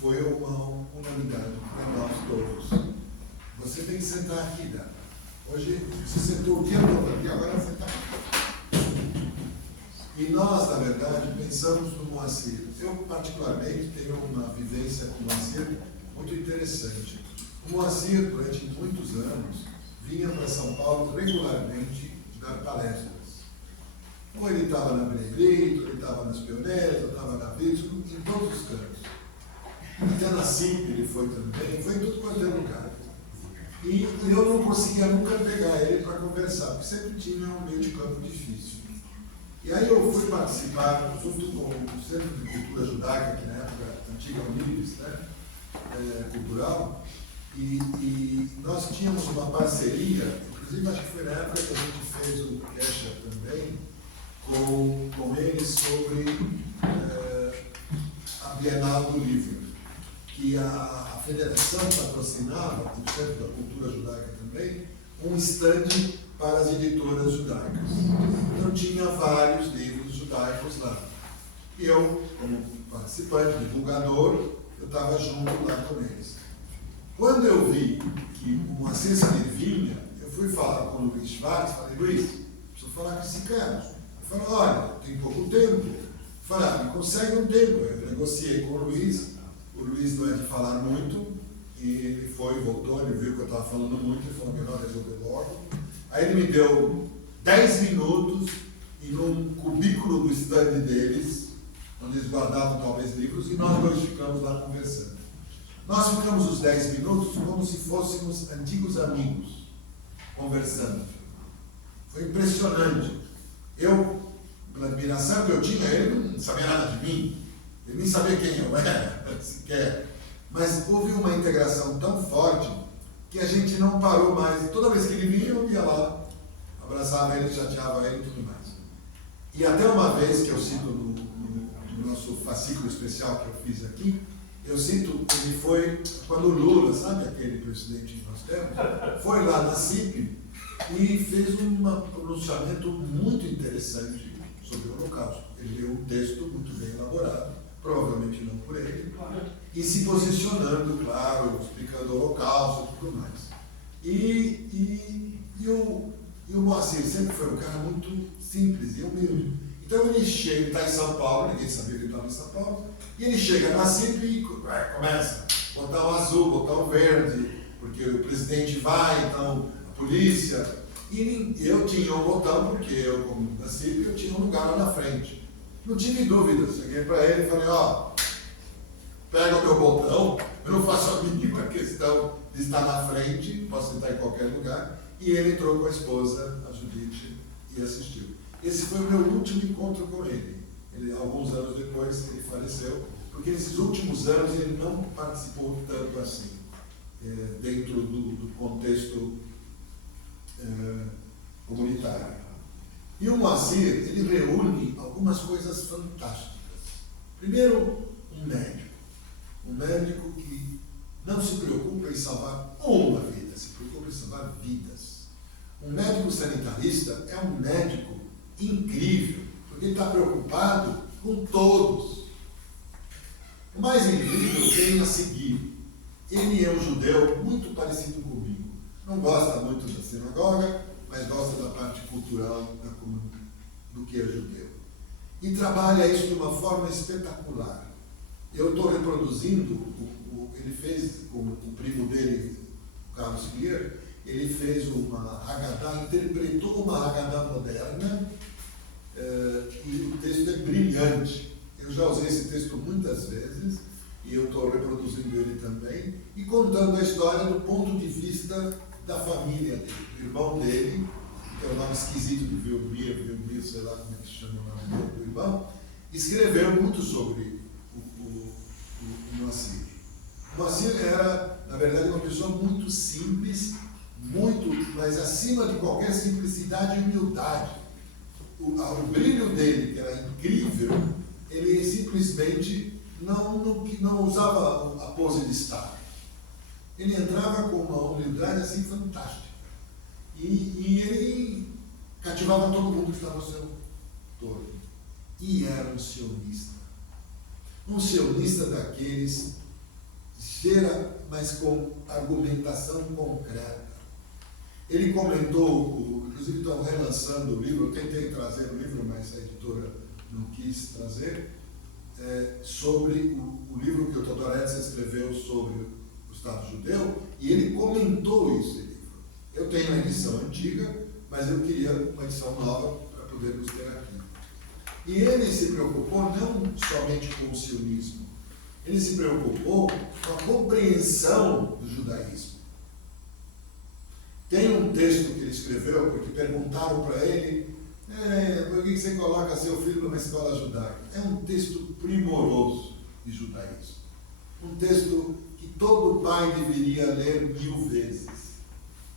foi uma unanimidade para nós todos. Você tem que sentar aqui, Débora. Hoje você sentou o dia todo aqui, agora você está aqui. E nós, na verdade, pensamos no Moacir. Eu, particularmente, tenho uma vivência com o Moacir muito interessante. O Moacir, durante muitos anos, vinha para São Paulo regularmente dar palestras. Ou ele estava na Benegrito, ele estava nas Pioneiras, ou estava na Vitor, em todos os cantos. Até na CIP ele foi também, foi em tudo quanto é lugar. E eu não conseguia nunca pegar ele para conversar, porque sempre tinha um meio de campo difícil. E aí eu fui participar, junto com o Centro de Cultura Judaica, que na época antiga Unibis, né, cultural, e nós tínhamos uma parceria, inclusive acho que foi na época que a gente fez o Kesha também, com eles sobre a Bienal do Livro, que a Federação patrocinava, o Centro da Cultura Judaica também, um estande para as editoras judaicas. Então tinha vários livros judaicos lá. E eu, como participante, divulgador, eu estava junto lá com eles. Quando eu vi que o Moacir vinha, eu fui falar com o Luiz Schwartz, falei, Luiz, preciso falar com esse cara. Ele falou, olha, tem pouco tempo. Eu falei, me consegue um tempo. Eu negociei com o Luiz não é de falar muito, e ele foi, voltou, ele viu que eu estava falando muito, ele falou, melhor resolver logo. Aí ele me deu 10 minutos e num cubículo do stand deles, onde eles guardavam talvez livros, e nós dois ficamos lá conversando. Nós ficamos os 10 minutos como se fôssemos antigos amigos, conversando. Foi impressionante. Eu, pela admiração que eu tinha, ele não sabia nada de mim, ele nem sabia quem eu era, sequer. Mas houve uma integração tão forte que a gente não parou mais. Toda vez que ele vinha, eu ia lá, abraçava ele, chateava ele e tudo mais. E até uma vez que eu cito no nosso fascículo especial que eu fiz aqui, eu cito, ele foi, quando o Lula, sabe aquele presidente que nós temos, foi lá na CIP e fez um pronunciamento muito interessante sobre o Holocausto. Ele leu um texto muito bem elaborado, provavelmente não por ele, e se posicionando, claro, explicando o Holocausto e tudo mais. E o Moacir sempre foi um cara muito simples e humilde. Então ele chega, ele está em São Paulo, ninguém sabia que ele estava em São Paulo, e ele chega na CIP e começa a botar o azul, botar o verde, porque o presidente vai, então a polícia. E eu tinha um botão, porque eu, como da CIP, eu tinha um lugar lá na frente. Não tive dúvida, cheguei para ele e falei, pega o meu botão, eu não faço a mínima questão de estar na frente, posso sentar em qualquer lugar. E ele entrou com a esposa, a Judite, e assistiu. Esse foi o meu último encontro com ele. Alguns anos depois ele faleceu, porque nesses últimos anos ele não participou tanto assim, dentro do contexto comunitário. E o Moacir, ele reúne algumas coisas fantásticas. Primeiro, um médico que não se preocupa em salvar uma vida, se preocupa em salvar vidas. Um médico sanitarista é um médico incrível, porque ele está preocupado com todos. O mais incrível tem a seguir. Ele é um judeu muito parecido comigo. Não gosta muito da sinagoga, mas gosta da parte cultural do que é judeu. E trabalha isso de uma forma espetacular. Eu estou reproduzindo, ele fez, com o primo dele, o Carlos Guier, ele fez uma Haggadah, interpretou uma Haggadah moderna, e o texto é brilhante. Eu já usei esse texto muitas vezes, e eu estou reproduzindo ele também, e contando a história do ponto de vista da família dele, do irmão dele, que é o nome esquisito de Vilmir, sei lá como é que se chama o nome do irmão, escreveu muito sobre o Moacir. O Moacir era, na verdade, uma pessoa muito simples, mas acima de qualquer simplicidade e humildade. O brilho dele, que era incrível, ele simplesmente não usava a pose de Estado. Ele entrava com uma humildade assim fantástica. E ele cativava todo mundo que estava ao seu torno. E era um sionista. Um sionista daqueles mas com argumentação concreta. Ele comentou, inclusive estão relançando o livro, eu tentei trazer o livro, mas a editora não quis trazer, sobre o livro que o Todoretz escreveu sobre o Estado Judeu, e ele comentou esse livro. Eu tenho a edição antiga, mas eu queria uma edição nova para podermos ter aqui. E ele se preocupou não somente com o sionismo, ele se preocupou com a compreensão do judaísmo. Tem um texto que ele escreveu, porque perguntaram para ele, por que você coloca seu filho numa escola judaica? É um texto primoroso de judaísmo. Um texto que todo pai deveria ler 1000 vezes,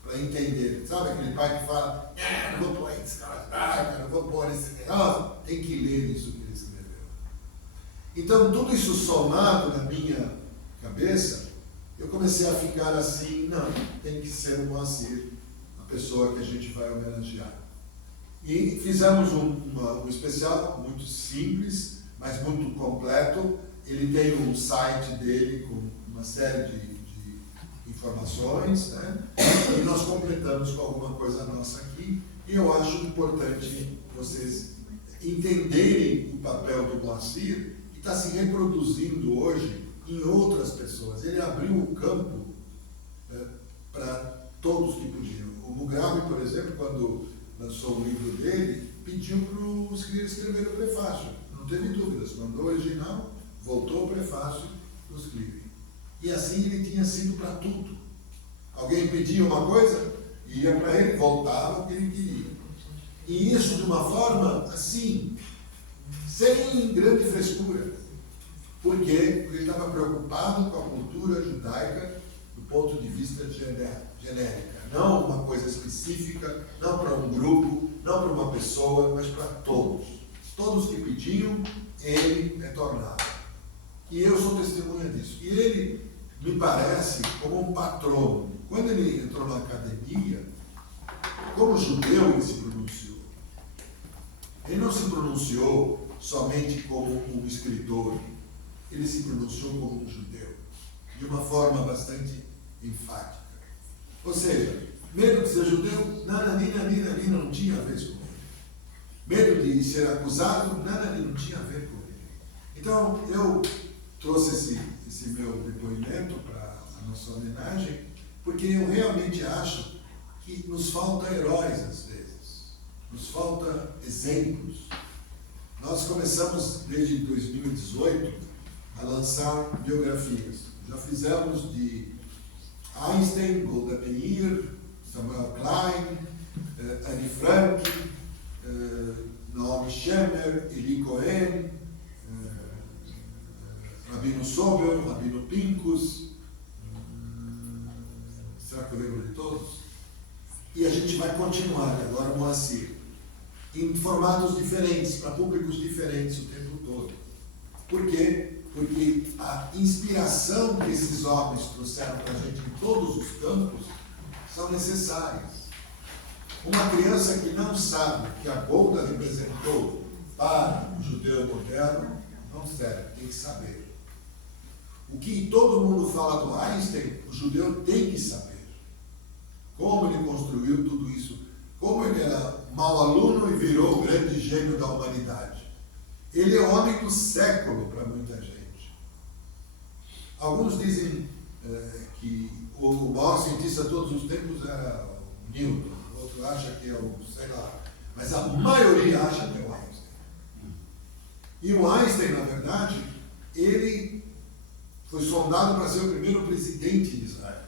para entender. Sabe aquele pai que fala, não vou pôr em escola judaica, não vou pôr esse negócio? Tem que ler isso que ele escreveu. Então, tudo isso somado na minha cabeça, eu comecei a ficar assim, não, tem que ser o Moacir, a pessoa que a gente vai homenagear. E fizemos um especial muito simples, mas muito completo. Ele tem um site dele com uma série de informações, né? E nós completamos com alguma coisa nossa aqui. E eu acho importante vocês entenderem o papel do Moacir, que está se reproduzindo hoje em outras pessoas. Ele abriu o campo, né, para todos que podiam. O Mugabe, por exemplo, quando lançou o livro dele, pediu para os que escrever o prefácio. Não teve dúvidas, mandou o original, voltou o prefácio para os Clive. E assim ele tinha sido para tudo. Alguém pedia uma coisa, ia para ele, voltava o que ele queria. E isso de uma forma assim, sem grande frescura. Por quê? Porque ele estava preocupado com a cultura judaica do ponto de vista genérica. Não uma coisa específica, não para um grupo, não para uma pessoa, mas para todos. Todos que pediam, ele retornava. E eu sou testemunha disso. E ele me parece como um patrono. Quando ele entrou na academia, como judeu ele se pronunciou. Ele não se pronunciou somente como um escritor, ele se pronunciou como um judeu, de uma forma bastante enfática. Ou seja, medo de ser judeu, nananina, não tinha a ver com ele. Medo de ser acusado, não tinha a ver com ele. Então, eu trouxe esse meu depoimento para a nossa homenagem, porque eu realmente acho que nos falta heróis às vezes, nos falta exemplos. Nós começamos desde 2018 a lançar biografias. Já fizemos de Einstein, Golda Meir, Samuel Klein, Anne Frank, Naomi Shemer, Eli Cohen, Rabino Sobel, Rabino Pincus, será que eu lembro de todos? E a gente vai continuar, agora Moacir, em formatos diferentes, para públicos diferentes o tempo todo. Por quê? Porque a inspiração que esses homens trouxeram para a gente em todos os campos são necessárias. Uma criança que não sabe o que a Golda representou para o judeu moderno, não serve, tem que saber. O que todo mundo fala do Einstein, o judeu tem que saber. Como ele construiu tudo isso, como ele era mau aluno e virou o grande gênio da humanidade. Ele é o homem do século para muita gente. Alguns dizem que o maior cientista de todos os tempos era o Newton, o outro acha que é o, sei lá, mas a maioria acha que é o Einstein. E o Einstein, na verdade, ele foi sondado para ser o primeiro presidente de Israel.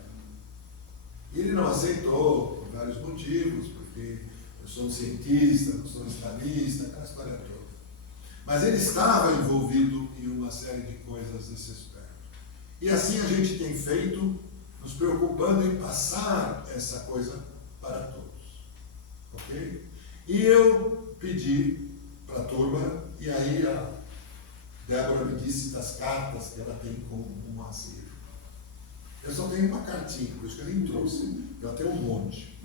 Ele não aceitou, por vários motivos, porque eu sou um cientista, não sou um estadista, aquela história toda. Mas ele estava envolvido em uma série de coisas desse aspecto. E assim a gente tem feito, nos preocupando em passar essa coisa para todos. Ok? E eu pedi para a turma, e aí a Débora me disse das cartas que ela tem com o Moacir. Eu só tenho uma cartinha, por isso que eu nem trouxe, ela tem um monte.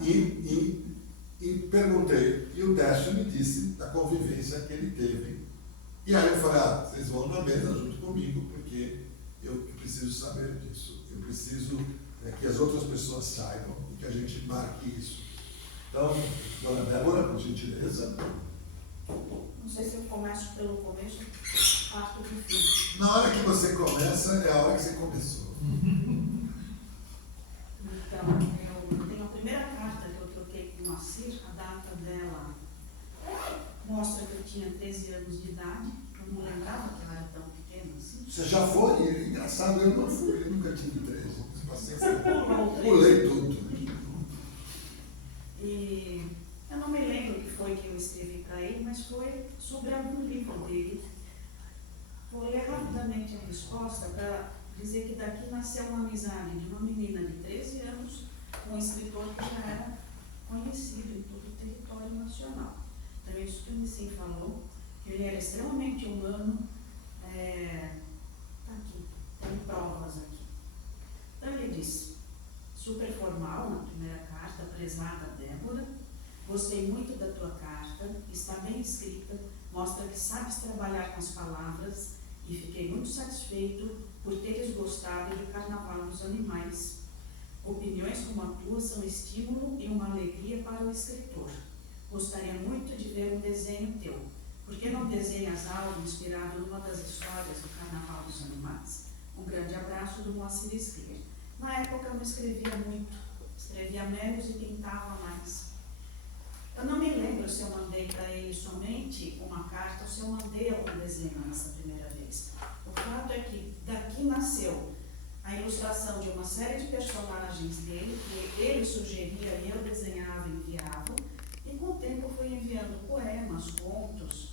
E perguntei, e o Décio me disse da convivência que ele teve. E aí eu falei, vocês vão na mesa junto comigo, porque eu preciso preciso saber disso. Eu preciso que as outras pessoas saibam e que a gente marque isso. Então, dona Débora, por gentileza. Não sei se eu começo pelo começo, parto do fim. Na hora que você começa, é a hora que você começou. Então, eu tenho a primeira carta que eu troquei com o Moacir, a data dela mostra que eu tinha 13 anos de idade, eu não lembrava que ela era tão pequena assim. Você já foi? É engraçado, eu não fui, eu nunca tive 13. Você pulei tudo. E eu não me lembro o que foi que eu escrevi para ele, mas foi sobre algum livro dele. Vou ler rapidamente a resposta para dizer que daqui nasceu uma amizade de uma menina de 13 anos com um escritor que já era conhecido em todo o território nacional. Então, isso que o Nissim falou, que ele era extremamente humano, está aqui, tem provas aqui. Então, ele disse, super formal, na primeira carta, prezada Débora, gostei muito da tua carta, está bem escrita, mostra que sabes trabalhar com as palavras e fiquei muito satisfeito por teres gostado do Carnaval dos Animais. Opiniões como a tua são estímulo e uma alegria para o escritor. Gostaria muito de ver um desenho teu. Por que não desenhas algo inspirado numa das histórias do Carnaval dos Animais? Um grande abraço do Moacir Escler. Na época eu não escrevia muito, escrevia menos e pintava mais. Eu não me lembro se eu mandei para ele somente uma carta ou se eu mandei algum desenho nessa primeira vez. O fato é que daqui nasceu a ilustração de uma série de personagens dele, que ele sugeria e eu desenhava e enviava, e com o tempo eu fui enviando poemas, contos.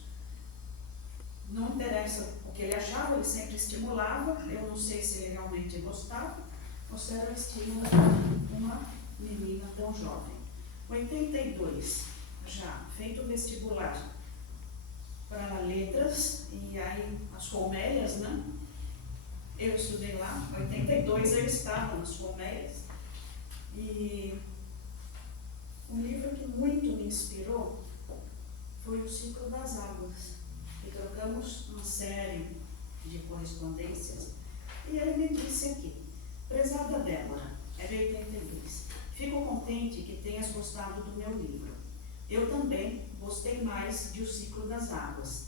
Não interessa o que ele achava, ele sempre estimulava, eu não sei se ele realmente gostava, ou se era o estímulo de uma menina tão jovem. 82, já feito o vestibular para letras, e aí as colmeias, né? Eu estudei lá, em 82 eu estava nas colmeias, e um livro que muito me inspirou foi O Ciclo das Águas, que trocamos uma série de correspondências, e ele me disse aqui, prezada Débora, é de 82, fico contente que tenhas gostado do meu livro. Eu também gostei mais de O Ciclo das Águas.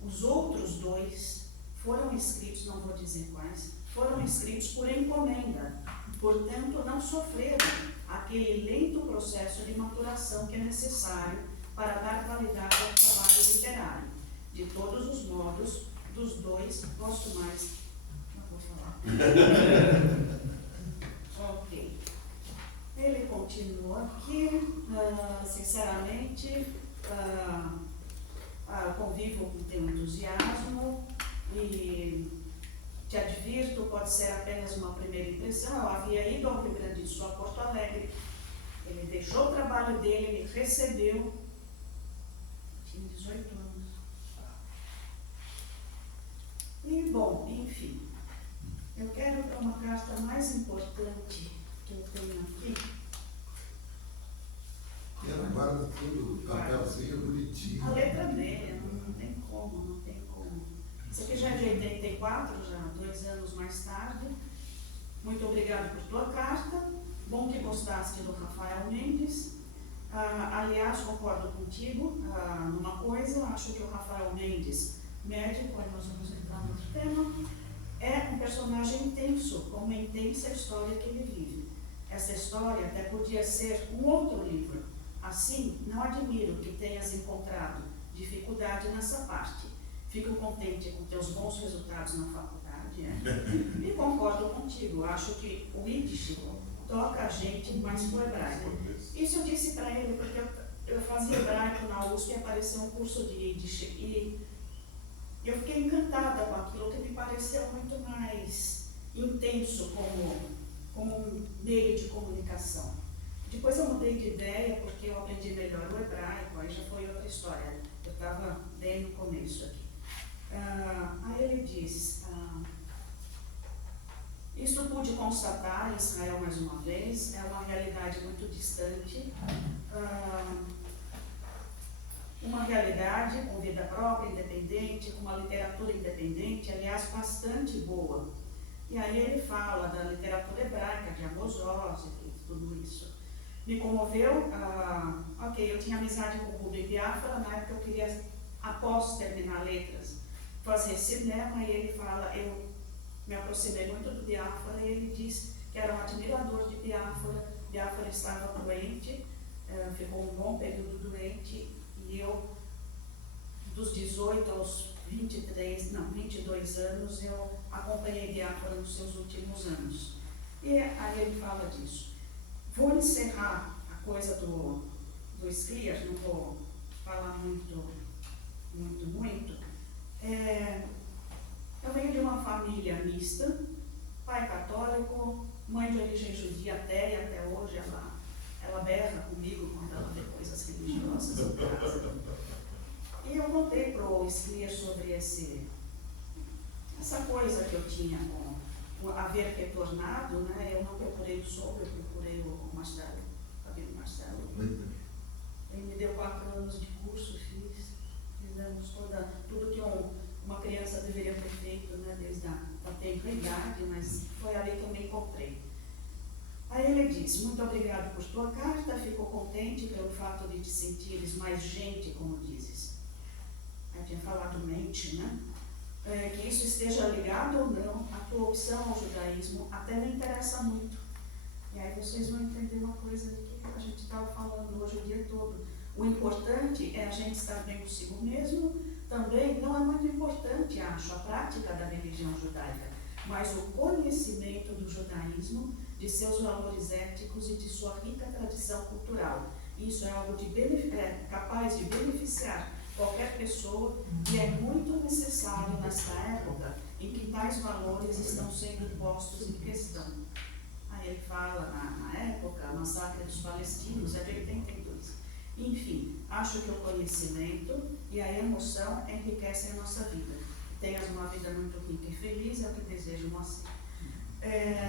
Os outros dois foram escritos, não vou dizer quais, foram escritos por encomenda, portanto não sofreram aquele lento processo de maturação que é necessário para dar qualidade ao trabalho literário. De todos os modos, dos dois, gosto mais. Não vou falar. Ok. Ele continua aqui, sinceramente, convivo com teu entusiasmo e te advirto, pode ser apenas uma primeira impressão. Eu havia ido ao Rio Grande do Sul, a Porto Alegre, ele deixou o trabalho dele, me recebeu, tinha 18 anos. E, bom, enfim, eu quero dar uma carta mais importante que eu tenho aqui. E ela guarda tudo, papelzinho bonitinho. A letra dele, não tem como, não tem como. Isso aqui já é de 84, já 2 anos mais tarde. Muito obrigado por tua carta. Bom que gostaste do Rafael Mendes. Aliás, concordo contigo numa coisa, acho que o Rafael Mendes, médico, aí nós vamos entrar no outro tema, é um personagem intenso, com uma intensa história que ele vive. Essa história até podia ser um outro livro. Assim, não admiro que tenhas encontrado dificuldade nessa parte. Fico contente com teus bons resultados na faculdade, e concordo contigo. Acho que o Yiddish toca a gente mais que o hebraico. Isso eu disse para ele porque eu fazia hebraico na USP e apareceu um curso de Yiddish e eu fiquei encantada com aquilo que me pareceu muito mais intenso como um meio de comunicação. Depois eu mudei de ideia porque eu aprendi melhor o hebraico, aí já foi outra história. Eu estava bem no começo aqui. Aí ele diz, isso pude constatar em Israel mais uma vez, é uma realidade muito distante, uma realidade com vida própria, independente, com uma literatura independente, aliás, bastante boa. E aí ele fala da literatura hebraica, de Amos Oz e tudo isso. Me comoveu, ok, eu tinha amizade com o Rubem Biafra, na época eu queria, após terminar letras, fazer cinema, e ele fala, eu me aproximei muito do Biafra, e ele disse que era um admirador de Biafra. Biafra estava doente, ficou um bom período doente, e eu, dos 18 aos 22 anos, eu acompanhei Biafra nos seus últimos anos. E aí ele fala disso. Vou encerrar a coisa do Scliar, não vou falar muito. Eu venho de uma família mista, pai católico, mãe de origem judia até hoje, ela berra comigo quando ela vê coisas religiosas em casa. E eu contei para o Scliar sobre essa coisa que eu tinha com haver retornado, né? Eu não procurei o Soulo, eu procurei o Marcelo, Fabio Marcelo. Ele me deu 4 anos de curso, fizemos tudo que uma criança deveria ter feito, né? Desde a tenra idade, mas foi ali que eu me encontrei. Aí ele disse, muito obrigado por tua carta, fico contente pelo fato de te sentires mais gente, como dizes. Eu tinha falado mente, né? Que isso esteja ligado ou não, a tua opção ao judaísmo até me interessa muito. E aí vocês vão entender uma coisa que a gente estava falando hoje o dia todo. O importante é a gente estar bem consigo mesmo. Também não é muito importante, acho, a prática da religião judaica, mas o conhecimento do judaísmo, de seus valores éticos e de sua rica tradição cultural. Isso é algo capaz de beneficiar qualquer pessoa, e é muito necessário nesta época em que tais valores estão sendo postos em questão. Aí ele fala, na época, o massacre dos palestinos é de 82. Enfim, acho que o conhecimento e a emoção enriquecem a nossa vida. Tenhas uma vida muito rica e feliz, é o que desejo, Moacir.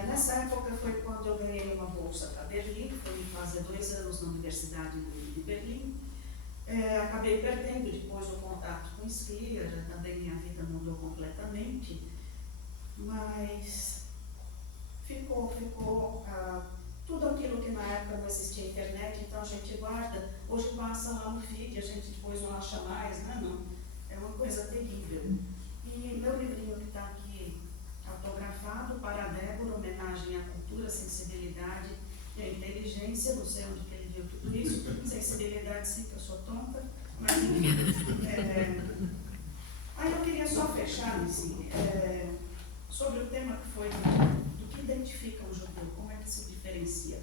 Nessa época foi quando eu ganhei uma bolsa para Berlim, fui fazer 2 anos na Universidade de Berlim. Acabei perdendo depois o contato com Scliar, também minha vida mudou completamente, mas ficou tudo aquilo que na época não existia internet, então a gente guarda, hoje passa lá no feed, a gente depois não acha mais, né? Não, é uma coisa terrível. E meu livrinho que está aqui autografado, para a Débora, homenagem à cultura, sensibilidade e à inteligência, não sei onde que ele viu tudo isso, sensibilidade sim, que eu sou tonta, mas enfim. Aí eu queria só fechar, assim, sobre o tema que foi do que identifica o judeu, como é que se diferencia.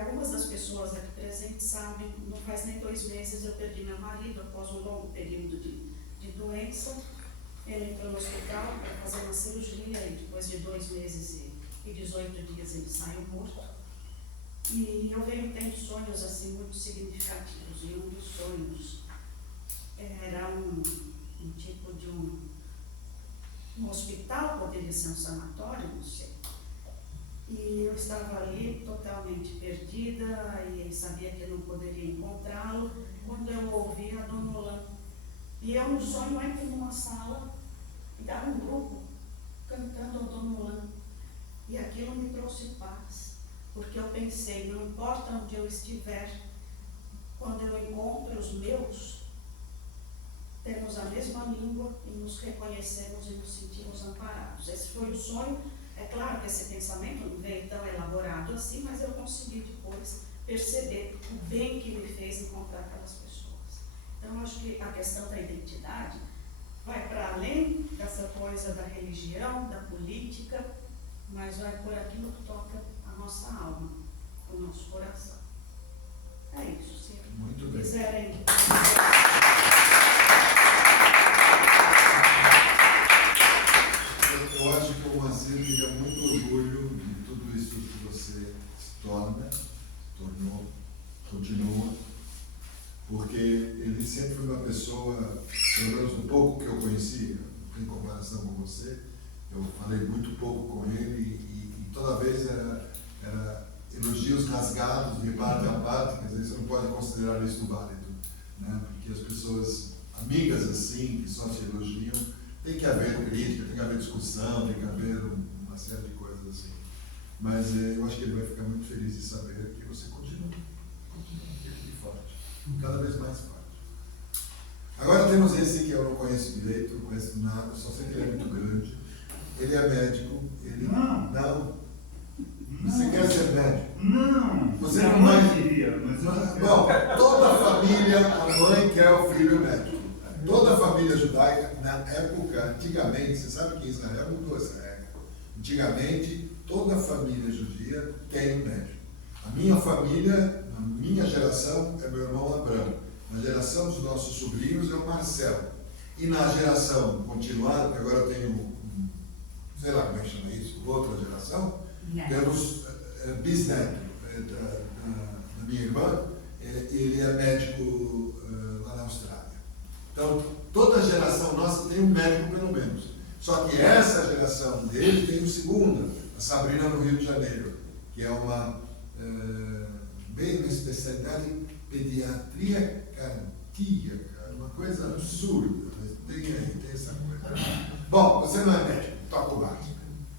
Algumas das pessoas aqui presentes sabem, não faz nem 2 meses eu perdi meu marido após um longo período de doença. Ele entrou no hospital para fazer uma cirurgia e depois de 2 meses e 18 dias ele saiu morto. E eu venho tendo sonhos assim muito significativos, e um dos sonhos era um tipo de um hospital, poderia ser um sanatório, não sei. E eu estava ali totalmente perdida e sabia que eu não poderia encontrá-lo, quando eu ouvi a Dona Olan. E eu no sonho entro numa sala e dá um grupo cantando a Dona Olan. E aquilo me trouxe paz, porque eu pensei, não importa onde eu estiver, quando eu encontro os meus, temos a mesma língua e nos reconhecemos e nos sentimos amparados. Esse foi o sonho. É claro que esse pensamento não veio tão elaborado assim, mas eu consegui depois perceber o bem que me fez encontrar aquelas pessoas. Então, eu acho que a questão da identidade vai para além dessa coisa da religião, da política, mas vai por aquilo que toca a nossa alma, o nosso coração. É isso, se muito bem. Quiserem. Eu acho que o Moacir teria muito orgulho de tudo isso que você se tornou, continua, porque ele sempre foi uma pessoa, pelo menos no pouco que eu conhecia, em comparação com você, eu falei muito pouco com ele e toda vez era elogios rasgados de parte a parte, quer dizer, você não pode considerar isso válido, né? Porque as pessoas amigas assim, que só te elogiam, Tem que haver crítica, tem que haver discussão, tem que haver uma série de coisas assim. Mas eu acho que ele vai ficar muito feliz de saber que você continua firme e forte, cada vez mais forte. Agora temos esse que eu não conheço direito, não conheço nada, só sei que ele é muito grande. Ele é médico, ele... Não. Você quer ser médico? Não. Você não vai... queria, mas... Bom, toda a família, a mãe quer o filho médico. Toda a família judaica, na época, antigamente, você sabe que Israel mudou essa regra. Antigamente, toda a família judia tem um médico. A minha família, a minha geração, é meu irmão Abraão. Na geração dos nossos sobrinhos é o Marcelo. E na geração continuada, que agora eu tenho, sei lá como é que chama isso, outra geração, temos bisneto da minha irmã, ele é médico lá na Austrália. Então, toda geração nossa tem um médico pelo menos. Só que essa geração dele tem um segunda, a Sabrina no Rio de Janeiro, que é uma especialidade em pediatria cardíaca, uma coisa absurda. Tem essa coisa. Bom, você não é médico, toca o barco.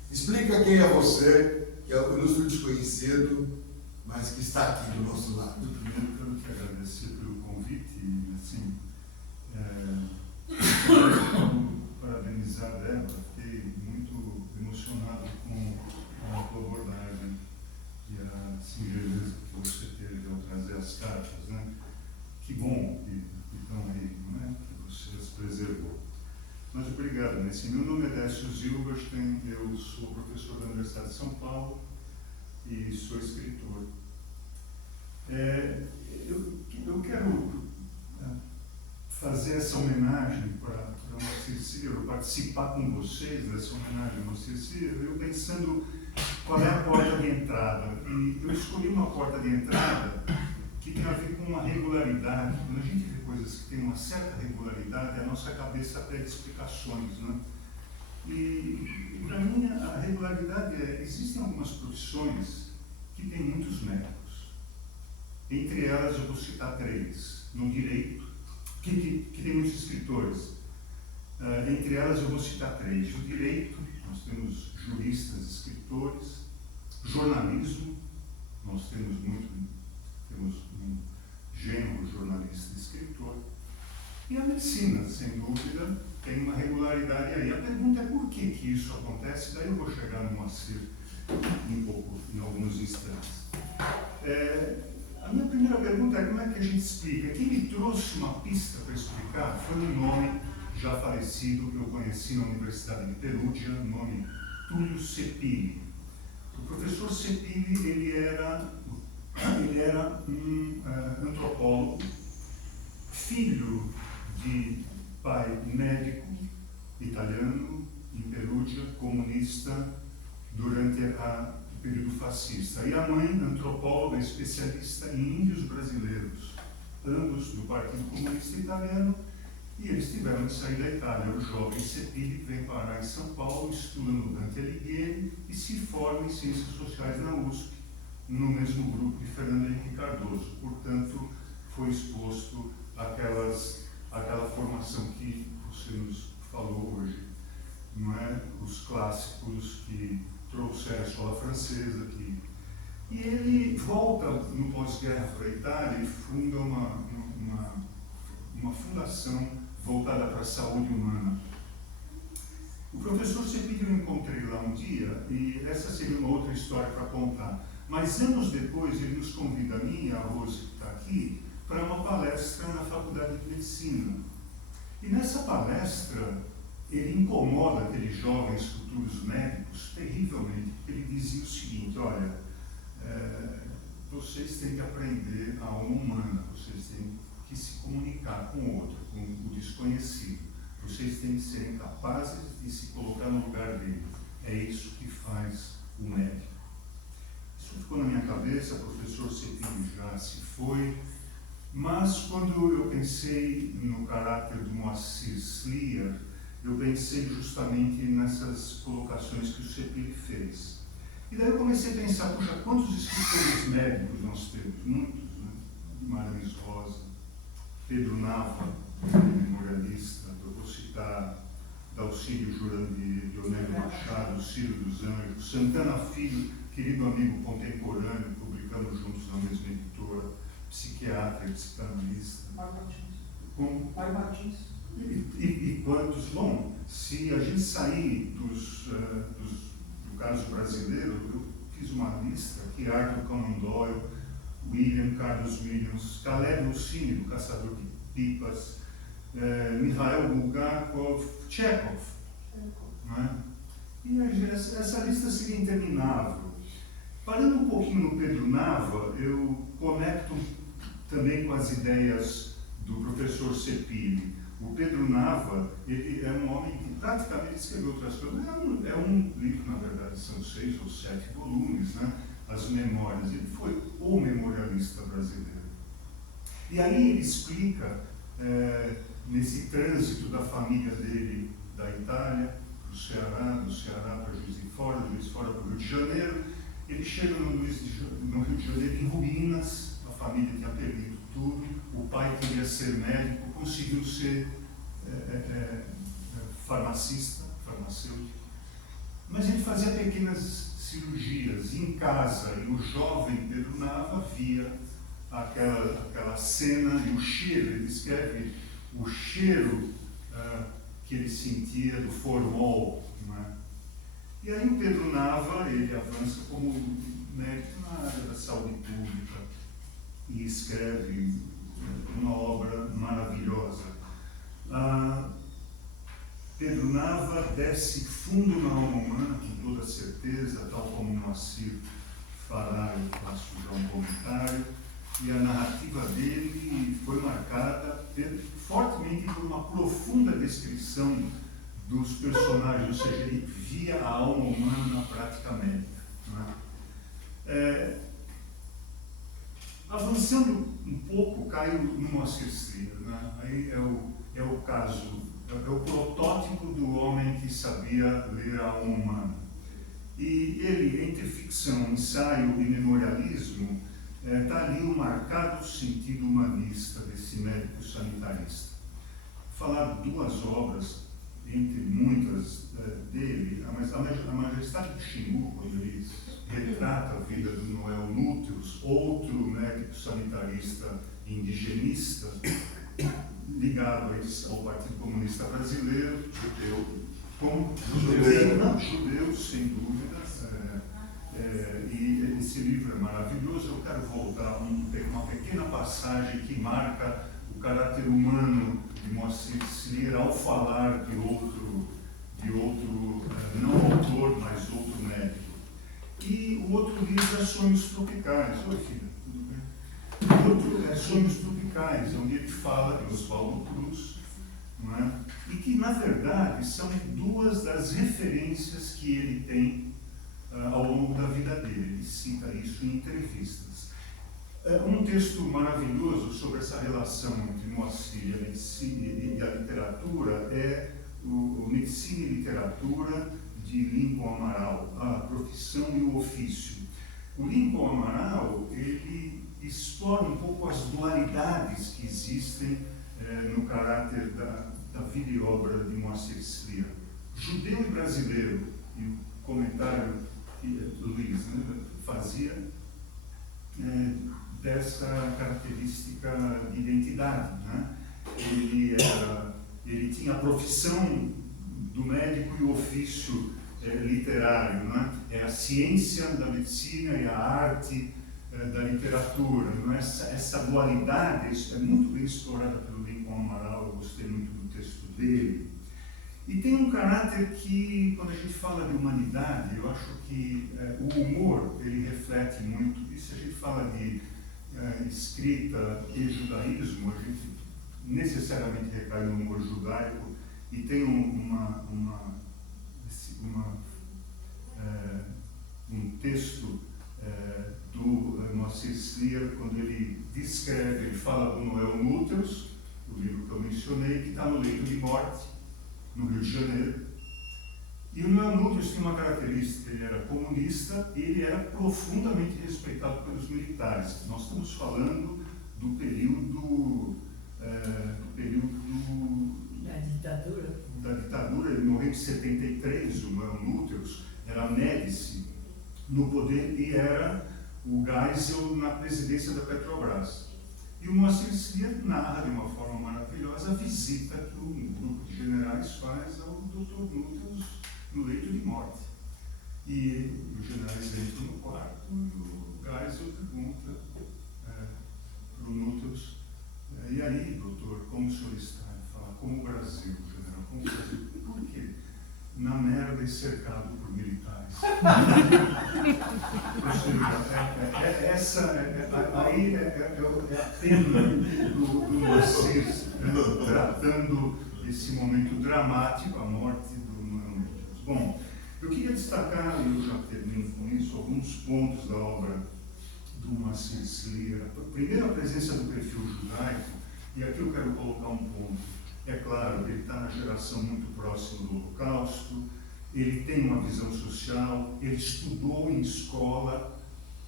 Explica quem é você, que é o ilustre desconhecido, mas que está aqui do nosso lado. Primeiro, quero te agradecer pelo convite e, assim, parabenizar ela. Fiquei muito emocionado com a tua abordagem e a singeleza que você teve ao trazer as cartas, né? Que bom que estão aí, não é? Que você as preservou. Mas obrigado, Nessi. Meu nome é Décio Zilberstein, eu sou professor da Universidade de São Paulo e sou escritor. Eu quero fazer essa homenagem para Moacir Ciro, participar com vocês dessa homenagem a Moacir Ciro, eu pensando qual é a porta de entrada. E eu escolhi uma porta de entrada que tem a ver com uma regularidade. Quando a gente vê coisas que têm uma certa regularidade, a nossa cabeça pede explicações, né? E para mim a regularidade existem algumas profissões que têm muitos médicos. Entre elas eu vou citar 3. No direito, que tem muitos escritores. Entre elas eu vou citar 3. No direito, nós temos juristas, escritores. Jornalismo, nós temos um gênero jornalista e escritor. E a medicina, sem dúvida, tem uma regularidade aí. A pergunta é por que isso acontece, daí eu vou chegar no Moacir em alguns instantes. A minha primeira pergunta é como é que a gente explica? Quem me trouxe uma pista para explicar foi um nome já falecido que eu conheci na Universidade de Perugia, o nome Túlio Cepili. O professor Cepili, ele era um antropólogo, filho de pai médico italiano em Perugia, comunista durante o período fascista. E a mãe, antropóloga, especialista em índios brasileiros, ambos do Partido Comunista Italiano, e eles tiveram que sair da Itália. O jovem Cepili vem parar em São Paulo, estuda no Dante Alighieri e se forma em Ciências Sociais na USP, no mesmo grupo de Fernando Henrique Cardoso. Portanto, foi exposto àquela formação que você nos falou hoje, não é? Os clássicos que trouxeram a escola francesa. E ele volta no pós-guerra para a Itália e funda uma fundação voltada para a saúde humana. O professor Cepili eu encontrei lá um dia, e essa seria uma outra história para contar. Mas anos depois ele nos convida, a mim e a Rose, que está aqui, para uma palestra na Faculdade de Medicina. E nessa palestra ele incomoda aqueles jovens futuros médicos terrivelmente, porque ele dizia o seguinte: olha, vocês têm que aprender a alma humana, vocês têm que se comunicar com o outro, com o desconhecido. Vocês têm que serem capazes de se colocar no lugar dele. É isso que faz o médico. Isso ficou na minha cabeça, o professor Cepili já se foi, mas quando eu pensei no caráter do Moacir Slier, eu pensei justamente nessas colocações que o Cepili fez. E daí eu comecei a pensar, puxa, quantos escritores médicos nós temos? Muitos, né? Guimarães Rosa, Pedro Nava, memorialista, eu vou citar Dalcídio Jurandir, Dionélio Machado, Ciro dos Anjos, Santana Filho, querido amigo contemporâneo, publicamos juntos na mesma editora, psiquiatra e psicanalista. Mário Martins. E quantos? Bom, se a gente sair do caso brasileiro, eu fiz uma lista aqui: Arthur Conan Doyle, William Carlos Williams, Caleb Lucini, do Caçador de Pipas, Mikhail Bulgakov, Chekhov. Né? E essa lista seria interminável. Parando um pouquinho no Pedro Nava, eu conecto também com as ideias do professor Cepili. O Pedro Nava, ele é um homem que praticamente escreveu outras coisas. É um livro, na verdade, são 6 ou 7 volumes, né? As Memórias. Ele foi o memorialista brasileiro. E aí ele explica, nesse trânsito da família dele da Itália para o Ceará, do Ceará para Juiz de Fora, do Juiz de Fora para o Rio de Janeiro. Ele chega no Rio de Janeiro em ruínas, a família tinha perdido tudo, o pai queria ser médico, conseguiu ser farmacêutico, mas ele fazia pequenas cirurgias em casa, e o jovem Pedro Nava via aquela cena e o cheiro. Ele descreve o cheiro que ele sentia do formol, né? E aí o Pedro Nava, ele avança como médico na área da saúde pública e escreve uma obra maravilhosa. Pedro Nava desce fundo na alma humana, com toda certeza, tal como o Moacir fará, eu faço já um comentário, e a narrativa dele foi marcada fortemente por uma profunda descrição dos personagens, ou seja, ele via a alma humana na prática médica. Né? Avançando um pouco, caiu no Moacir Slier, né? Aí é o caso, é o protótipo do homem que sabia ler a alma humana. E ele, entre ficção, ensaio e memorialismo, está ali o marcado sentido humanista desse médico sanitarista. Vou falar 2 obras, entre muitas dele, a Majestade do Xingu, quando ele retrata a vida do Noel Núteus, outro médico sanitarista indigenista, ligado ao Partido Comunista Brasileiro, judeu, sem dúvida. E esse livro é maravilhoso. Eu quero voltar uma pequena passagem que marca o caráter humano de Moacir Slier ao falar de outro não autor, mas outro médico. E o outro livro é Sonhos Tropicais. Oi, filha, tudo bem? O outro é Sonhos Tropicais, onde ele fala de Oswaldo Cruz, não é? E que, na verdade, são 2 das referências que ele tem ao longo da vida dele. Ele cita isso em entrevistas. Um texto maravilhoso sobre essa relação entre Moacir e a medicina e a literatura é o Medicina e Literatura, de Lincoln Amaral, a profissão e o ofício. O Lincoln Amaral, ele explora um pouco as dualidades que existem no caráter da vida e obra de Moacir Slier. Judeu e brasileiro, e o comentário que Luiz fazia dessa característica de identidade. Né? Ele tinha a profissão do médico e o ofício literário, né? É a ciência da medicina e a arte da literatura. Né? Essa dualidade é muito bem explorada pelo Lincoln Amaral. Eu gostei muito do texto dele. E tem um caráter que, quando a gente fala de humanidade, eu acho que o humor, ele reflete muito. E se a gente fala de escrita e judaísmo, a gente necessariamente recai no humor judaico, e tem um texto do Moacir Slier, quando ele descreve, ele fala do Noel Núteus, o livro que eu mencionei, que está no leito de morte, no Rio de Janeiro. E o Noel Núteus tinha uma característica: ele era comunista e ele era profundamente respeitado pelos militares. Nós estamos falando do período da ditadura. da ditadura, ele morreu em 73, o Lúteus, era Médici no poder e era o Geisel na presidência da Petrobras. E o Moacir Slia narra de uma forma maravilhosa a visita que o grupo de generais faz ao Dr. Lúteus no leito de morte. E os generais entram no quarto e o Geisel pergunta para o Lúteus: e aí, doutor, como o senhor está? Ele fala: como o Brasil, general, como o Brasil. Por quê? Na merda e cercado por militares. Aí é a pena do Moacir tratando esse momento dramático, a morte do Lúteus. Bom, eu queria destacar, e eu já termino com isso, alguns pontos da obra do Moacir Slia. Primeiro, a presença do perfil judaico, e aqui eu quero colocar um ponto. É claro, ele está na geração muito próxima do Holocausto, ele tem uma visão social, ele estudou em escola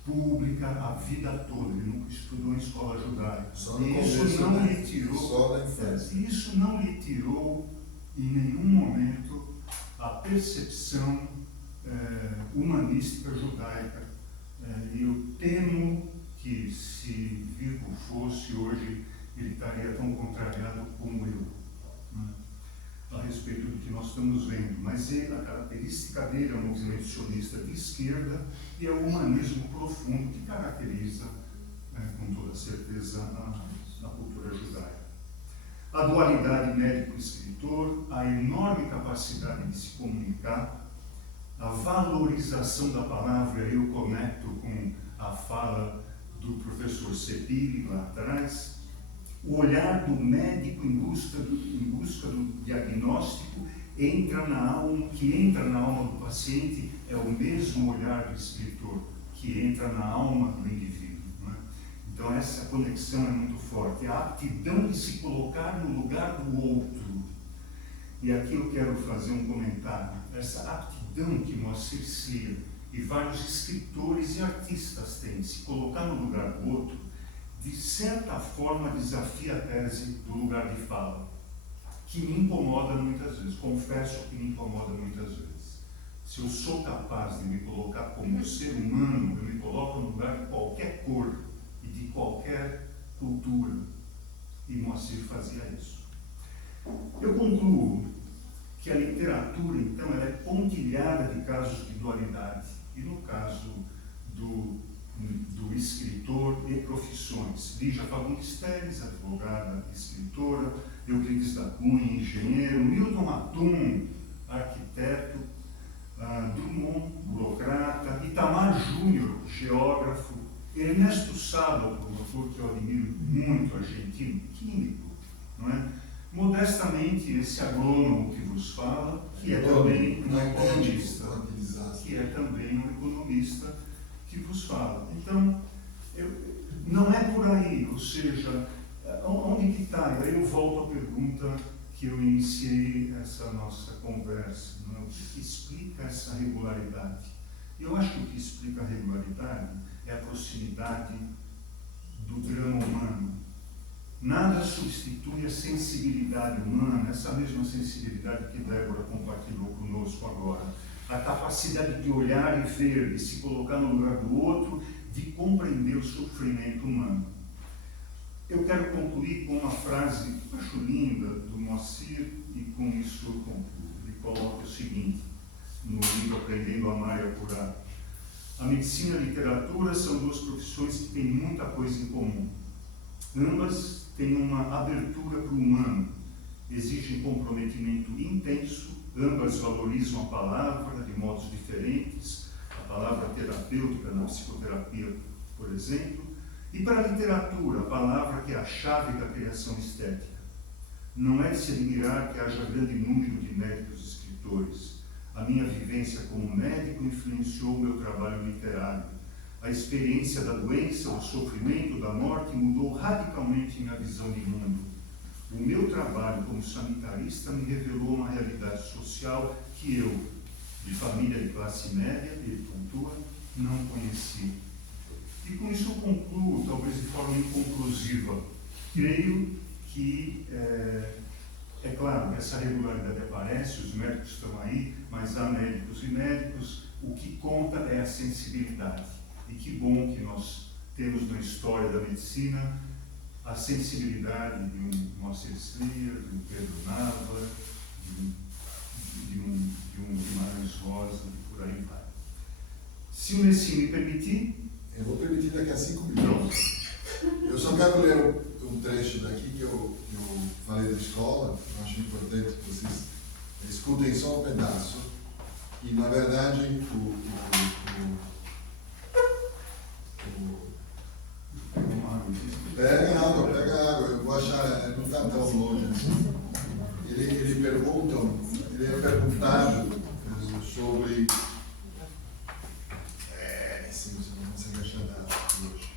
pública a vida toda, ele nunca estudou em escola judaica. Só no Isso começo, não né? lhe tirou, Só da infância. isso não lhe tirou em nenhum momento a percepção humanística judaica. E eu temo que, se vivo fosse hoje, ele estaria tão contrariado como eu, né, a respeito do que nós estamos vendo. Mas a característica dele é um movimento sionista de esquerda e é o humanismo profundo que caracteriza, com toda certeza, a cultura judaica. A dualidade médico-escritor, a enorme capacidade de se comunicar, a valorização da palavra, eu conecto com a fala do professor Sepili lá atrás, o olhar do médico em busca do diagnóstico entra na alma do paciente, é o mesmo olhar do escritor que entra na alma do indivíduo, né? Então essa conexão é muito forte, a aptidão de se colocar no lugar do outro. E aqui eu quero fazer um comentário. Essa aptidão que Moacir Slia e vários escritores e artistas têm de se colocar no lugar do outro, de certa forma desafia a tese do lugar de fala, que me incomoda muitas vezes, confesso que me incomoda muitas vezes. Se eu sou capaz de me colocar como ser humano, eu me coloco no lugar de qualquer cor e de qualquer cultura, e Moacir fazia isso. Eu concluo que a literatura, então, ela é pontilhada de casos de dualidade, e no caso do escritor e profissões. Lígia Fagundes Telles, advogada e escritora, Euclides da Cunha, engenheiro, Milton Atum, arquiteto, Drummond, burocrata, Itamar Júnior, geógrafo, Ernesto Sábato, um autor que eu admiro muito, argentino, químico, não é? Modestamente, esse agrônomo que vos fala, que é também um economista, que vos fala. Então, não é por aí, ou seja, onde que está? E aí eu volto à pergunta que eu iniciei essa nossa conversa, não é? O que explica essa regularidade? Eu acho que o que explica a regularidade é a proximidade do drama humano. Nada substitui a sensibilidade humana, essa mesma sensibilidade que Débora compartilhou conosco agora. A capacidade de olhar e ver, de se colocar no lugar do outro, de compreender o sofrimento humano. Eu quero concluir com uma frase que eu acho linda do Moacir, e com isso eu concluo. Ele coloca o seguinte, no livro Aprendendo a Amar e a Curar: a medicina e a literatura são duas profissões que têm muita coisa em comum. Ambas têm uma abertura para o humano, exigem comprometimento intenso, ambas valorizam a palavra de modos diferentes, a palavra terapêutica na psicoterapia, por exemplo, e para a literatura, a palavra que é a chave da criação estética. Não é de se admirar que haja grande número de médicos escritores. A minha vivência como médico influenciou o meu trabalho literário. A experiência da doença, do sofrimento, da morte mudou radicalmente minha visão de mundo. O meu trabalho como sanitarista me revelou uma realidade social que eu, de família de classe média, ele pontua, não conhecia. E com isso eu concluo, talvez de forma inconclusiva. Creio que É claro que essa regularidade aparece, os médicos estão aí, mas há médicos e médicos. O que conta é a sensibilidade. E que bom que nós temos na história da medicina a sensibilidade de um Moacir Slier, de um Pedro Nava, de um Guimarães Rosa, e por aí vai. Se o Nessim me permitir... Eu vou permitir daqui a 5 minutos. Eu só quero ler um trecho daqui que eu falei da escola. Eu acho importante que vocês escutem só um pedaço. E, na verdade, Pega água. Eu vou achar, não está tão longe assim. Ele é perguntado sobre... Sim, você não consegue achar nada hoje.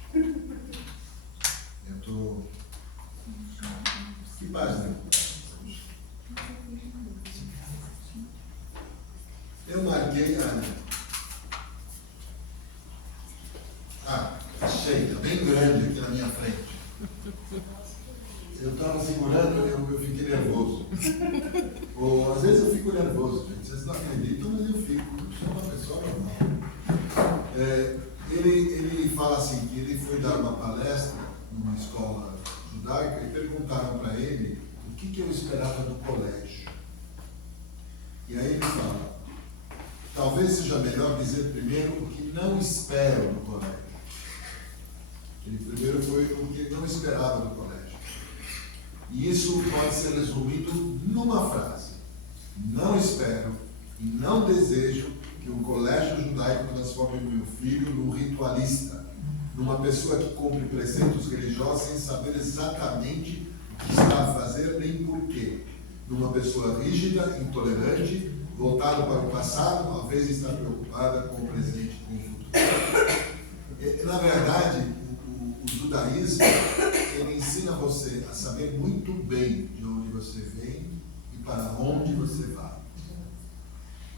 Eu estou... Que página? Eu marquei achei, está bem grande aqui na minha frente. Eu estava segurando, eu fiquei nervoso. Às vezes eu fico nervoso, gente. Vocês não acreditam, mas eu fico. Eu sou uma pessoa normal. Ele fala assim, que ele foi dar uma palestra numa escola judaica e perguntaram para ele o que eu esperava do colégio. E aí ele fala, talvez seja melhor dizer primeiro o que não espero do colégio. Ele primeiro foi o que ele não esperava do colégio. E isso pode ser resumido numa frase. Não espero e não desejo que um colégio judaico transforme o meu filho num ritualista, numa pessoa que cumpre preceitos religiosos sem saber exatamente o que está a fazer nem porquê, numa pessoa rígida, intolerante, voltada para o passado, uma vez está preocupada com o presente e com o futuro. Na verdade, o judaísmo, ele ensina você a saber muito bem de onde você vem e para onde você vai.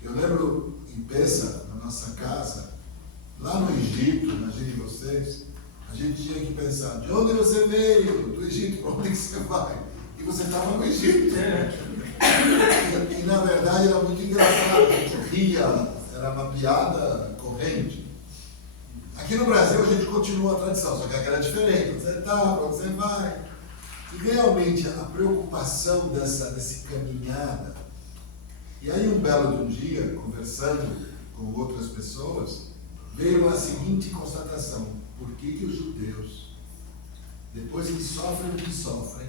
Eu lembro em Pessa, na nossa casa, lá no Egito, imagine vocês, a gente tinha que pensar, de onde você veio? Do Egito, para onde você vai? E você estava no Egito. E na verdade era muito engraçado, a gente ria, era uma piada corrente. Aqui no Brasil a gente continua a tradição, só que aqui era diferente. Onde você está, para onde você vai. E realmente a preocupação dessa caminhada. E aí um belo de um dia, conversando com outras pessoas, veio a seguinte constatação: por que os judeus, depois que sofrem o que sofrem,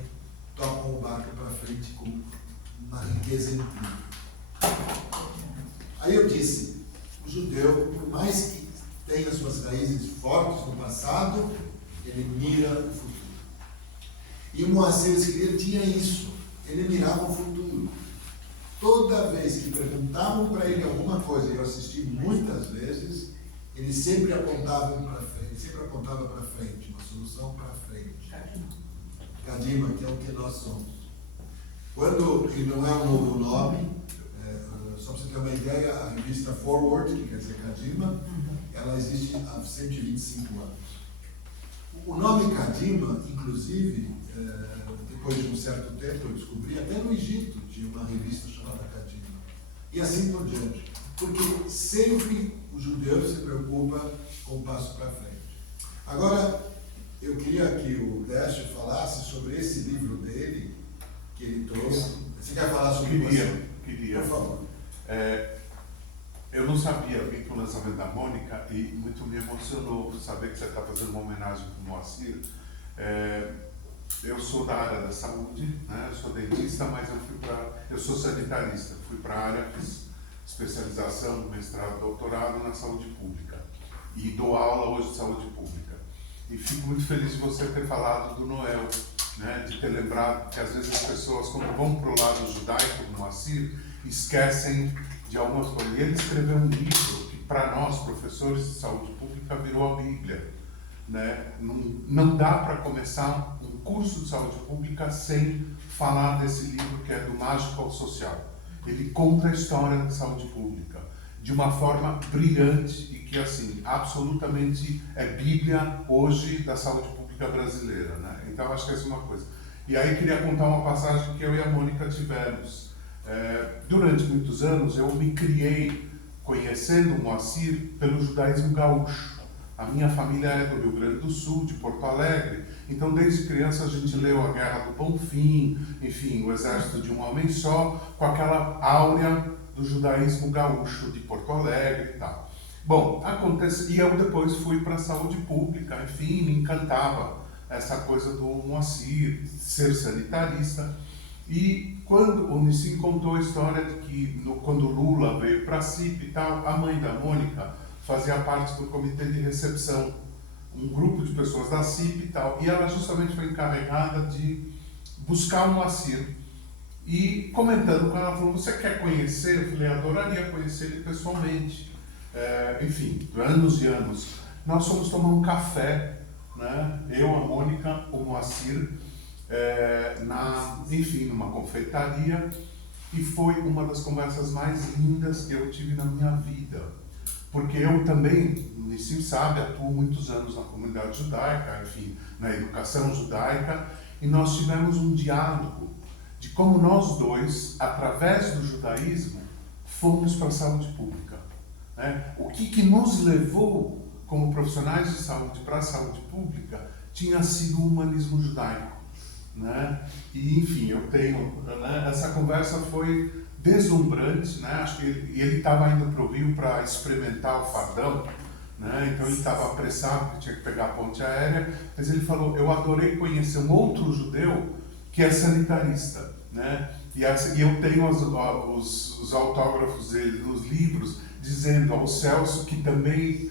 tocam o barco para frente com uma riqueza incrível? Aí eu disse, o judeu, por mais que tenha suas raízes fortes no passado, ele mira o futuro. E o Moacir Slier tinha isso, ele mirava o futuro. Toda vez que perguntavam para ele alguma coisa, e eu assisti muitas vezes, ele sempre apontava para frente, uma solução para frente. Kadima, que é o que nós somos. Quando, e não é um novo nome, só para você ter uma ideia, a revista Forward, que quer dizer Kadima, ela existe há 125 anos. O nome Kadima, inclusive, depois de um certo tempo eu descobri, até no Egito tinha uma revista chamada Kadima. E assim por diante. Porque sempre o judeu se preocupa com o passo para frente. Agora, eu queria que o Décio falasse sobre esse livro dele, que ele trouxe. Você quer falar sobre isso? Queria. Por favor. Eu não sabia, vim para o lançamento da Mônica e muito me emocionou saber que você está fazendo uma homenagem para o Moacir. Eu sou da área da saúde, né? Eu sou dentista, mas eu sou sanitarista. Fui para a área, fiz especialização, mestrado, doutorado na saúde pública e dou aula hoje de saúde pública. E fico muito feliz de você ter falado do Noel, né? De ter lembrado que às vezes as pessoas, quando vão para o lado judaico do Moacir, esquecem de algumas coisas. E ele escreveu um livro que, para nós, professores de saúde pública, virou a Bíblia. Né? Não dá para começar um curso de saúde pública sem falar desse livro que é do mágico ao social. Ele conta a história da saúde pública de uma forma brilhante e que, assim, absolutamente é Bíblia hoje da saúde pública brasileira. Né? Então, acho que essa é uma coisa. E aí queria contar uma passagem que eu e a Mônica tivemos. Durante muitos anos eu me criei conhecendo o Moacir pelo judaísmo gaúcho. A minha família é do Rio Grande do Sul, de Porto Alegre, então desde criança a gente leu a Guerra do Bonfim, enfim, o Exército de um Homem Só, com aquela áurea do judaísmo gaúcho de Porto Alegre e tal. Bom, acontece, e eu depois fui para a saúde pública, enfim, me encantava essa coisa do Moacir, ser sanitarista. E quando o Nissim contou a história de que quando Lula veio para a CIP e tal, a mãe da Mônica fazia parte do comitê de recepção, um grupo de pessoas da CIP e tal, e ela justamente foi encarregada de buscar o Moacir. E comentando com ela, falou, você quer conhecer? Eu falei, adoraria conhecer ele pessoalmente. Enfim, anos e anos. Nós fomos tomar um café, né? Eu, a Mônica, o Moacir, enfim, numa confeitaria, e foi uma das conversas mais lindas que eu tive na minha vida. Porque eu também, o Nissim sabe, atuo muitos anos na comunidade judaica, enfim, na educação judaica, e nós tivemos um diálogo de como nós dois, através do judaísmo, fomos para a saúde pública. Né? O que nos levou, como profissionais de saúde, para a saúde pública, tinha sido o humanismo judaico. Né? E, enfim, eu tenho... Né? Essa conversa foi deslumbrante, né? Acho que ele estava indo para o Rio para experimentar o fardão, né? Então ele estava apressado, porque tinha que pegar a ponte aérea, mas ele falou, eu adorei conhecer um outro judeu que é sanitarista, né? E eu tenho os autógrafos dele nos livros, dizendo ao Celso que também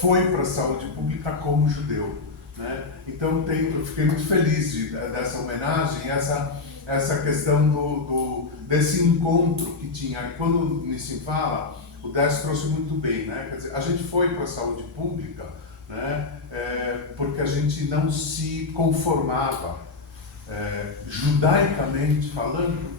foi para a saúde pública como judeu. Né? Então eu fiquei muito feliz dessa homenagem, essa questão desse encontro que tinha. E quando o Nissim fala, o Décio trouxe muito bem, né? Quer dizer, a gente foi para a saúde pública, né? Porque a gente não se conformava, judaicamente falando,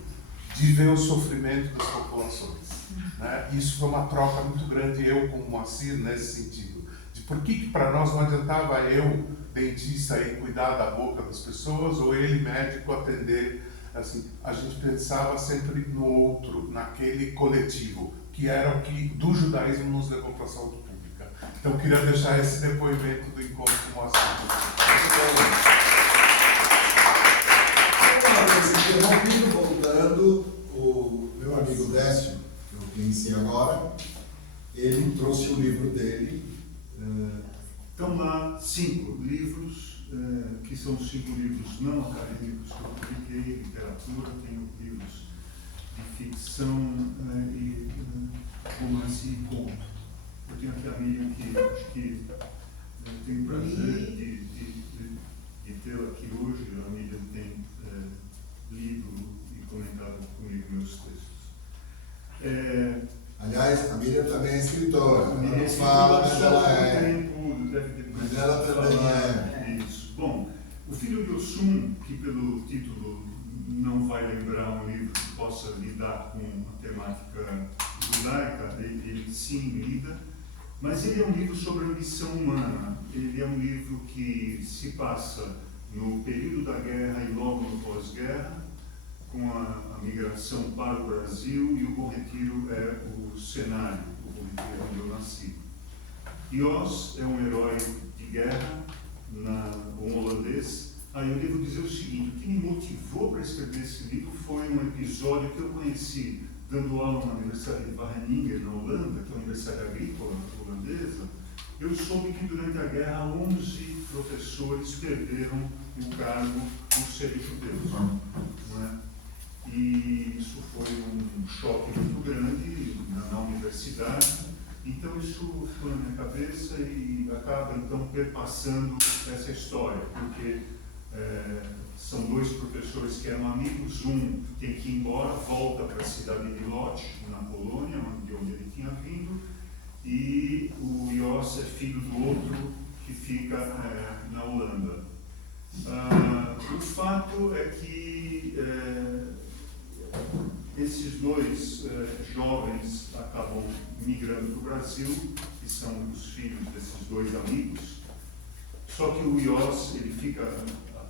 de ver o sofrimento das populações. Né? Isso foi uma troca muito grande, eu com o Moacir, nesse sentido. De por que para nós não adiantava eu, dentista, ir cuidar da boca das pessoas, ou ele, médico, atender. Assim, a gente pensava sempre no outro, naquele coletivo, que era o que do judaísmo nos levou para a saúde pública. Então, eu queria deixar esse depoimento do encontro com o Moacir. Interrompido, voltando, o meu amigo Décio, que eu conheci agora, ele trouxe o livro dele. Estão lá 5 livros, que são 5 livros não acadêmicos que eu publiquei, literatura, tenho livros de ficção e romance e conto. Eu tenho aqui a Miriam, que acho que tenho o prazer de tê-la aqui hoje. A Miriam tem lido e comentado comigo meus textos. Aliás, a Miriam também é escritora. Ela Miriam não fala, mas ela é. Mas ela também é. Isso. Bom, o Filho de Ossum, que pelo título não vai lembrar um livro que possa lidar com a temática judaica, ele sim lida, mas ele é um livro sobre a missão humana. Ele é um livro que se passa no período da guerra e logo no pós-guerra, com a migração para o Brasil, e o Bom Retiro é o cenário, o Bom Retiro onde eu nasci. Ios é um herói de guerra, um holandês. Aí eu devo dizer o seguinte, o que me motivou para escrever esse livro foi um episódio que eu conheci dando aula na Universidade de Wageningen, na Holanda, que é a Universidade Agrícola holandesa. Eu soube que durante a guerra 11 professores perderam o cargo por serem judeus. Não é? E isso foi um choque muito grande na universidade. Então isso ficou na minha cabeça e acaba então perpassando essa história, porque são 2 professores que eram amigos, um tem que ir embora, volta para a cidade de Lodz, na Polônia, de onde ele tinha vindo, e o Ios é filho do outro que fica na Holanda. O fato é que esses 2 jovens acabam migrando para o Brasil, que são os filhos desses 2 amigos, só que o Ios, ele fica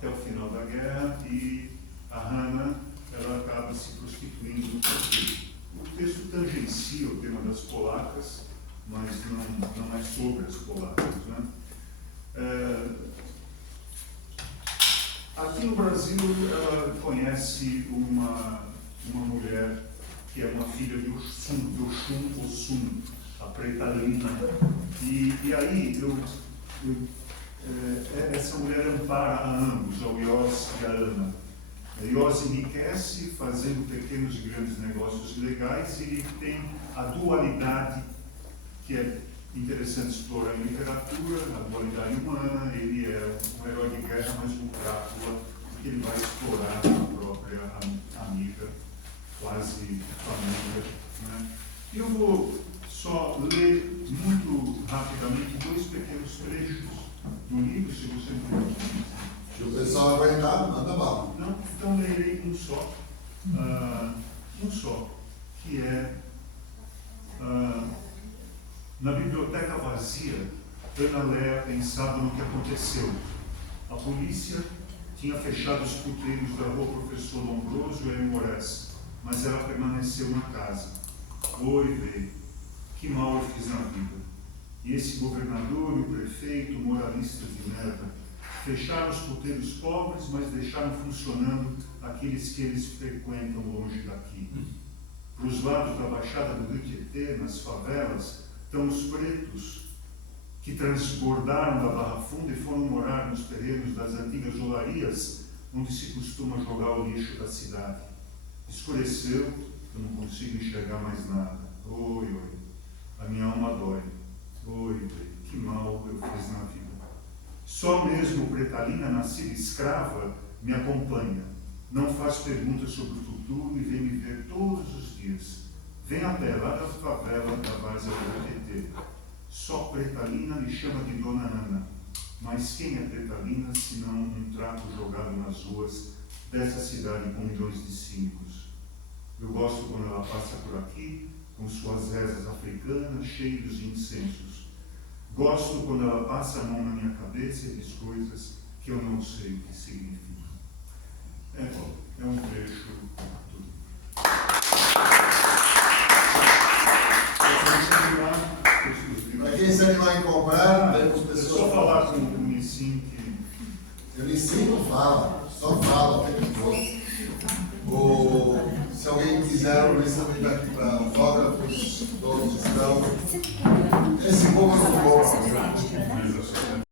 até o final da guerra, e a Hannah, ela acaba se prostituindo no conflito. O texto tangencia o tema das polacas, mas não é sobre as polacas, né? Aqui no Brasil, ela conhece uma mulher que é uma filha de Oxum, a Preta Lina. E aí, essa mulher ampara a ambos, ao Iós e a Ana. Iós enriquece fazendo pequenos e grandes negócios legais, e ele tem a dualidade, que é interessante explorar em literatura, a dualidade humana. Ele é um herói de guerra, mas um Drácula, que ele vai explorar a própria amiga, quase família, né? Eu vou só ler muito rapidamente 2 pequenos trechos do livro, se você não me permite. Se o pessoal aguentar, manda bala. Não, então lerei um só, que é na biblioteca vazia. Ana Léa pensava no que aconteceu. A polícia tinha fechado os puteiros da rua Professor Lombroso e Moraes, mas ela permaneceu na casa. Oi, vê, que mal eu fiz na vida. E esse governador e o prefeito, moralistas de merda, fecharam os puteiros pobres, mas deixaram funcionando aqueles que eles frequentam longe daqui. Para os lados da Baixada do Rio Tietê, nas favelas, estão os pretos que transbordaram da Barra Funda e foram morar nos terrenos das antigas olarias, onde se costuma jogar o lixo da cidade. Escureceu, eu não consigo enxergar mais nada. Oi, oi, a minha alma dói. Oi, que mal eu fiz na vida. Só mesmo Pretalina, nascida escrava, me acompanha. Não faz perguntas sobre o futuro e vem me ver todos os dias. Vem a pé lá da favela da Várzea do Tietê. Só Pretalina lhe chama de Dona Ana. Mas quem é Pretalina, senão um trapo jogado nas ruas dessa cidade com milhões de cínicos? Eu gosto quando ela passa por aqui, com suas rezas africanas, cheios de incensos. Gosto quando ela passa a mão na minha cabeça e diz coisas que eu não sei o que significam. É um trecho Para quem se animar em comprar, temos é pessoas. só falar com o Nissim que... Eu ensino, fala, só fala o tempo todo. Se alguém quiser, o Luiz também está aqui para autógrafos, todos estão. Esse povo não compra.